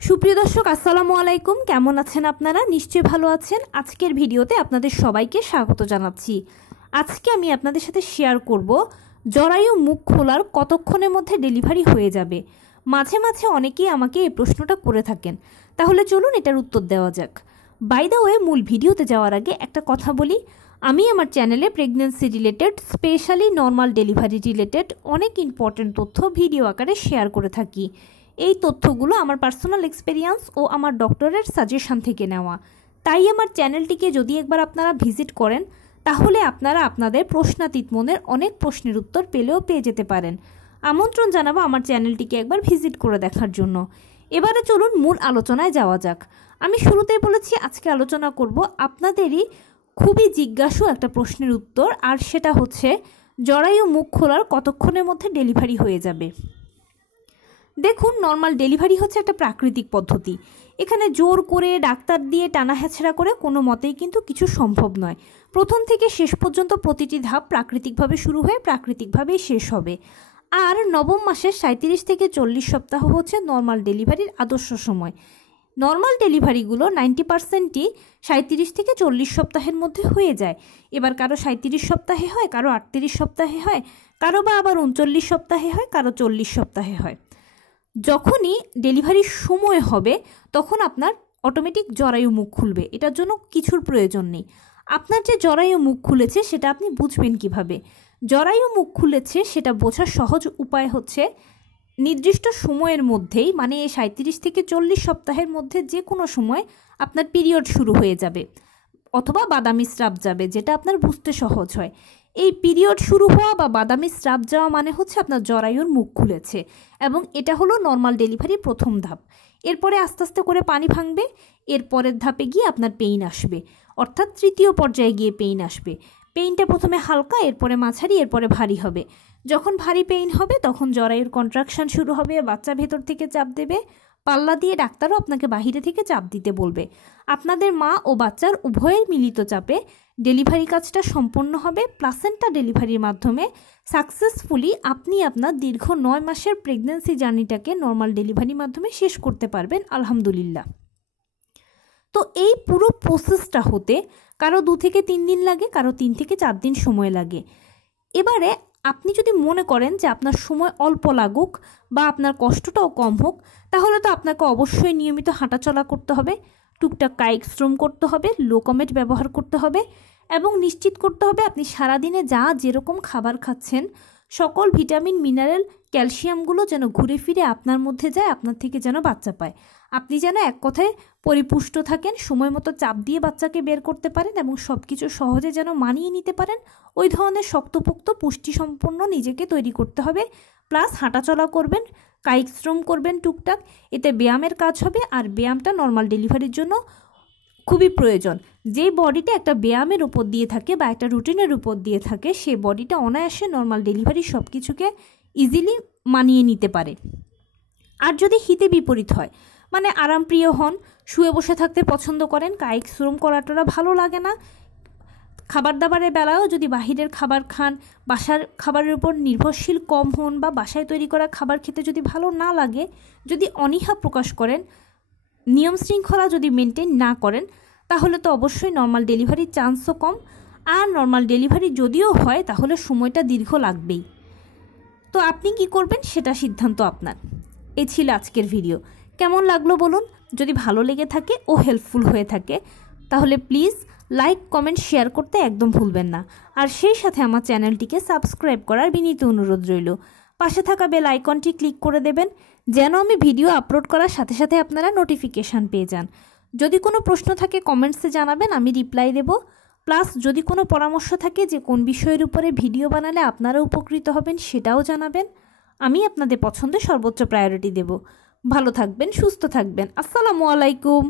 সুপ্রিয় দর্শক আসসালামু আলাইকুম। কেমন আছেন আপনারা? নিশ্চয়ই ভালো আছেন। আজকের ভিডিওতে আপনাদের সবাইকে স্বাগত জানাচ্ছি। আজকে আমি আপনাদের সাথে শেয়ার করব জরায়ু মুখ খোলার কতক্ষণের মধ্যে ডেলিভারি হয়ে যাবে। মাঝে মাঝে অনেকেই আমাকে এই প্রশ্নটা করে থাকেন, তাহলে চলুন এটার উত্তর দেওয়া যাক। বাই দ্য ওয়ে, মূল ভিডিওতে যাওয়ার আগে একটা কথা বলি, আমি আমার চ্যানেলে pregnancy related, specially normal delivery related অনেক ইম্পর্টেন্ট তথ্য ভিডিও আকারে শেয়ার করে থাকি। এই তথ্যগুলো আমার পার্সোনাল এক্সপেরিয়েন্স ও আমার ডক্টরের সাজেশন থেকে নেওয়া। তাই আমার চ্যানেলটিকে যদি একবার আপনারা ভিজিট করেন, তাহলে আপনারা আপনাদের প্রশ্নাতীত মনের অনেক প্রশ্নের উত্তর পেয়ে যেতে পারেন। আমন্ত্রণ জানাবো আমার চ্যানেলটিকে একবার ভিজিট করে দেখার জন্য। এবারে চলুন মূল আলোচনায় যাওয়া যাক। আমি শুরুতেই বলেছি আজকে আলোচনা করব আপনাদেরই খুবই জিজ্ঞাসু একটা প্রশ্নের উত্তর, আর সেটা হচ্ছে জরায়ু মুখ খোলার কতক্ষণের মধ্যে ডেলিভারি হয়ে যাবে। দেখুন, নর্মাল ডেলিভারি হচ্ছে একটা প্রাকৃতিক পদ্ধতি। এখানে জোর করে ডাক্তার দিয়ে টানা হেঁচড়া করে কোনো মতেই কিন্তু কিছু সম্ভব নয়। প্রথম থেকে শেষ পর্যন্ত প্রতিটি ধাপ প্রাকৃতিকভাবে শুরু হয়ে প্রাকৃতিকভাবেই শেষ হবে। আর নবম মাসের 37 থেকে 40 সপ্তাহ হচ্ছে নর্মাল ডেলিভারির আদর্শ সময়। নর্মাল ডেলিভারিগুলো 90%ই 37 থেকে 40 সপ্তাহের মধ্যে হয়ে যায়। এবার কারো 37 সপ্তাহে হয়, কারো 38 সপ্তাহে হয়, কারো বা আবার 39 সপ্তাহে হয়, কারো 40 সপ্তাহে হয়। যখনই ডেলিভারির সময় হবে তখন আপনার অটোমেটিক জরায়ু মুখ খুলবে। এটার জন্য কিছুর প্রয়োজন নেই। আপনার যে জরায়ু মুখ খুলেছে সেটা আপনি বুঝবেন কিভাবে? জরায়ু মুখ খুলেছে সেটা বোঝার সহজ উপায় হচ্ছে নির্দিষ্ট সময়ের মধ্যেই, মানে এই 37 থেকে 40 সপ্তাহের মধ্যে যে কোনো সময় আপনার পিরিয়ড শুরু হয়ে যাবে অথবা বাদামি স্রাব যাবে, যেটা আপনার বুঝতে সহজ হয়। এই পিরিয়ড শুরু হওয়া বা বাদামি স্রাব যাওয়া মানে হচ্ছে আপনার জরায়ুর মুখ খুলেছে, এবং এটা হলো নর্মাল ডেলিভারির প্রথম ধাপ। এরপরে আস্তে আস্তে করে পানি ভাঙবে, এরপরের ধাপে গিয়ে আপনার পেইন আসবে, অর্থাৎ তৃতীয় পর্যায়ে গিয়ে পেইন আসবে। পেইনটা প্রথমে হালকা, এরপরে মাঝারি, এরপরে ভারী হবে। যখন ভারী পেইন হবে তখন জরায়ুর কন্ট্রাকশন শুরু হবে, বাচ্চা ভেতর থেকে চাপ দেবে, পাল্লা দিয়ে ডাক্তারও আপনাকে বাহিরে থেকে চাপ দিতে বলবে। আপনাদের মা ও বাচ্চার উভয়ের মিলিত চাপে ডেলিভারি কাজটা সম্পন্ন হবে। প্লাসেন্টা ডেলিভারির মাধ্যমে সাকসেসফুলি আপনি আপনার দীর্ঘ 9 মাসের প্রেগন্যান্সি জার্নিটাকে নর্মাল ডেলিভারির মাধ্যমে শেষ করতে পারবেন, আলহামদুলিল্লাহ। তো এই পুরো প্রসেসটা হতে কারো 2 থেকে 3 দিন লাগে, কারো 3 থেকে 4 দিন সময় লাগে। এবারে আপনি যদি মনে করেন যে আপনার সময় অল্প লাগুক বা আপনার কষ্টটাও কম হোক, তাহলে তো আপনাকে অবশ্যই নিয়মিত হাঁটাচলা করতে হবে, টুকটাক কায়িক শ্রম করতে হবে, লোকোমেট ব্যবহার করতে হবে, এবং নিশ্চিত করতে হবে আপনি সারাদিনে যেরকম খাবার খাচ্ছেন সকল ভিটামিন, মিনারেল, ক্যালসিয়ামগুলো যেন ঘুরে ফিরে আপনার মধ্যে যায়, আপনার থেকে যেন বাচ্চা পায়। আপনি যেন এক কথায় পরিপুষ্ট থাকেন, সময় মতো চাপ দিয়ে বাচ্চাকে বের করতে পারেন এবং সব কিছু সহজে যেন মানিয়ে নিতে পারেন, ওই ধরনের শক্তপোক্ত পুষ্টিসম্পন্ন নিজেকে তৈরি করতে হবে। প্লাস হাঁটাচলা করবেন, কায়িক শ্রম করবেন টুকটাক, এতে ব্যায়ামের কাজ হবে। আর ব্যায়ামটা নর্মাল ডেলিভারির জন্য খুবই প্রয়োজন। যে বডিটা একটা ব্যায়ামের উপর দিয়ে থাকে বা একটা রুটিনের উপর দিয়ে থাকে, সে বডিটা অনায়াসে নর্মাল ডেলিভারি সব কিছুকে ইজিলি মানিয়ে নিতে পারে। আর যদি হিতে বিপরীত হয়, মানে আরামপ্রিয় হন, শুয়ে বসে থাকতে পছন্দ করেন, কায়িক শ্রম করাটা ভালো লাগে না, খাবার দাবারের বেলায়ও যদি বাহিরের খাবার খান, বাসার খাবারের উপর নির্ভরশীল কম হন, বা বাসায় তৈরি করা খাবার খেতে যদি ভালো না লাগে, যদি অনীহা প্রকাশ করেন, নিয়ম শৃঙ্খলা যদি মেনটেন না করেন, তাহলে তো অবশ্যই নর্মাল ডেলিভারির চান্সও কম। আর নর্মাল ডেলিভারি যদিও হয় তাহলে সময়টা দীর্ঘ লাগবেই। তো আপনি কি করবেন সেটা সিদ্ধান্ত আপনার। এই ছিল আজকের ভিডিও। কেমন লাগলো বলুন? যদি ভালো লেগে থাকে ও হেল্পফুল হয়ে থাকে তাহলে প্লিজ লাইক, কমেন্ট, শেয়ার করতে একদম ভুলবেন না। আর সেই সাথে আমার চ্যানেলটিকে সাবস্ক্রাইব করার বিনীত অনুরোধ রইল। পাশে থাকা বেল আইকনটি ক্লিক করে দেবেন যেন আমি ভিডিও আপলোড করার সাথে সাথে আপনারা নোটিফিকেশান পেয়ে যান। যদি কোনো প্রশ্ন থাকে কমেন্টসে জানাবেন, আমি রিপ্লাই দেব। প্লাস যদি কোনো পরামর্শ থাকে যে কোন বিষয়ের উপরে ভিডিও বানালে আপনারা উপকৃত হবেন, সেটাও জানাবেন। আমি আপনাদের পছন্দে সর্বোচ্চ প্রায়োরিটি দেব। ভালো থাকবেন, সুস্থ থাকবেন। আসসালামু আলাইকুম।